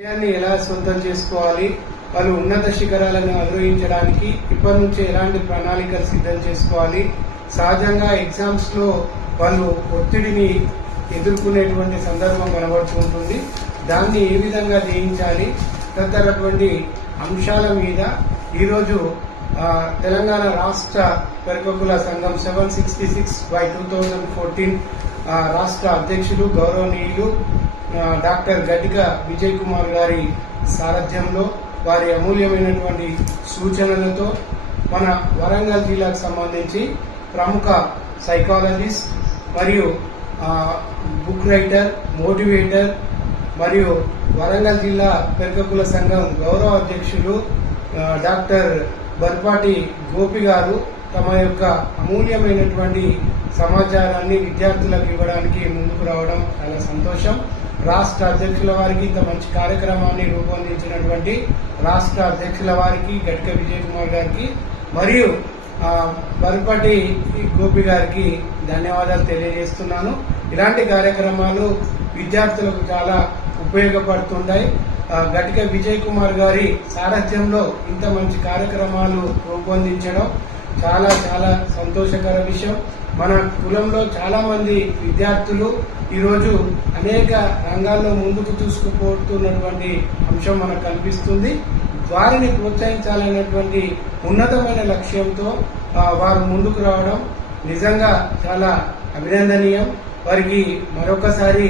విజయాన్ని ఎలా సొంతం చేసుకోవాలి, వాళ్ళు ఉన్నత శిఖరాలను అధిరోహించడానికి ఇప్పటి నుంచే ఎలాంటి ప్రణాళికలు సిద్ధం చేసుకోవాలి, సహజంగా ఎగ్జామ్స్ లో వాళ్ళు ఒత్తిడిని ఎదుర్కొనేటువంటి సందర్భం కనబడుతుంటుంది. దాన్ని ఏ విధంగా జయించాలి తదితరటువంటి అంశాల మీద ఈరోజు తెలంగాణ రాష్ట్ర పరిపకుల సంఘం 766/2014 రాష్ట్ర అధ్యక్షులు గౌరవనీయులు డాక్టర్ గడ్డిక విజయ్ కుమార్ గారి సారథ్యంలో వారి అమూల్యమైనటువంటి సూచనలతో మన వరంగల్ జిల్లాకు సంబంధించి ప్రముఖ సైకాలజిస్ట్ మరియు బుక్ రైటర్, మోటివేటర్ మరియు వరంగల్ జిల్లా పెరకకుల సంఘం గౌరవ అధ్యక్షులు డాక్టర్ బర్పాటి గోపి గారు తమ యొక్క అమూల్యమైనటువంటి సమాచారాన్ని విద్యార్థులకు ఇవ్వడానికి ముందుకు రావడం చాలా సంతోషం. రాష్ట్ర అధ్యక్షుల వారికి ఇంత మంచి కార్యక్రమాన్ని రూపొందించినటువంటి రాష్ట్ర అధ్యక్షుల వారికి గడ్క విజయ్ కుమార్ గారికి మరియు బర్పాటి గోపి గారికి ధన్యవాదాలు తెలియజేస్తున్నాను. ఇలాంటి కార్యక్రమాలు విద్యార్థులకు చాలా ఉపయోగపడుతుంటాయి. గడ్క విజయ్ కుమార్ గారి సారథ్యంలో ఇంత మంచి కార్యక్రమాలు రూపొందించడం చాలా చాలా సంతోషకర విషయం. మన కులంలో చాలా మంది విద్యార్థులు ఈరోజు అనేక రంగాల్లో ముందుకు తీసుకుపోతున్నటువంటి అంశం మనకు కనిపిస్తుంది. వారిని ప్రోత్సహించాలనేటువంటి ఉన్నతమైన లక్ష్యంతో వారు ముందుకు రావడం నిజంగా చాలా అభినందనీయం. వారికి మరొకసారి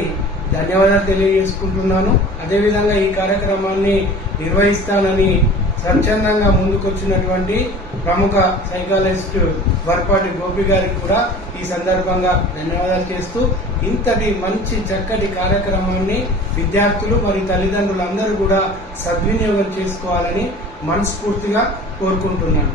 ధన్యవాదాలు తెలియజేసుకుంటున్నాను. అదేవిధంగా ఈ కార్యక్రమాన్ని నిర్వహిస్తానని స్వచ్ఛందంగా ముందుకొచ్చినటువంటి ప్రముఖ సైకాలజిస్ట్ బర్పాటి గోపి గారికి కూడా ఈ సందర్భంగా ధన్యవాదాలు చేస్తూ ఇంతటి మంచి చక్కటి కార్యక్రమాన్ని విద్యార్థులు మరియు తల్లిదండ్రులందరూ కూడా సద్వినియోగం చేసుకోవాలని మనస్ఫూర్తిగా కోరుకుంటున్నాను.